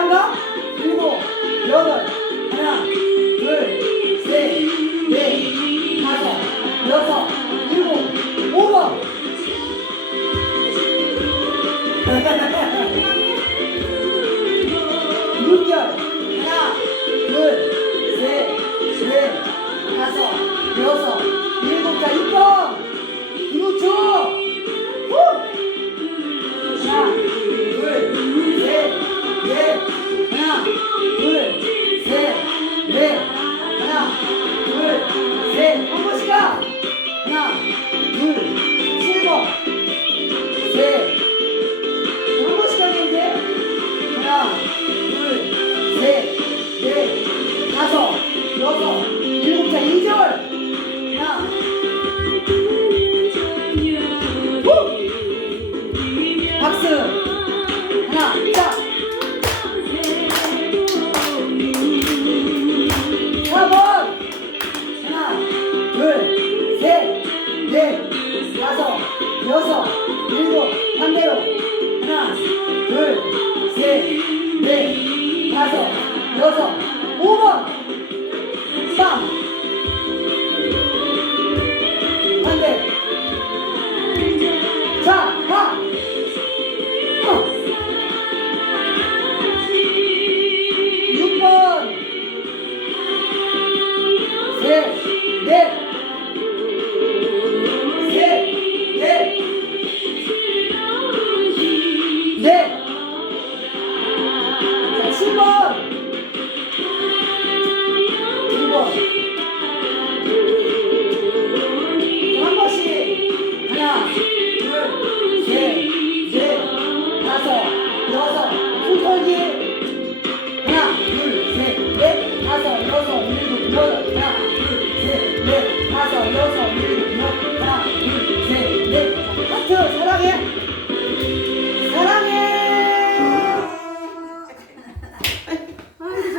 넷, 다섯, 나 치한가? 일곱, 여덟, 하나, 둘, 셋, 넷, 다섯, 여섯, 일곱, 오번. 육열, 하나, 둘, 셋, 넷, 다섯, 여섯, 일곱, 자, 육번. 이호초. 셋, 넷, 다섯, 여섯, 일곱, 반대로. 하나, 둘, 셋, 넷, 다섯, 여섯, Hello,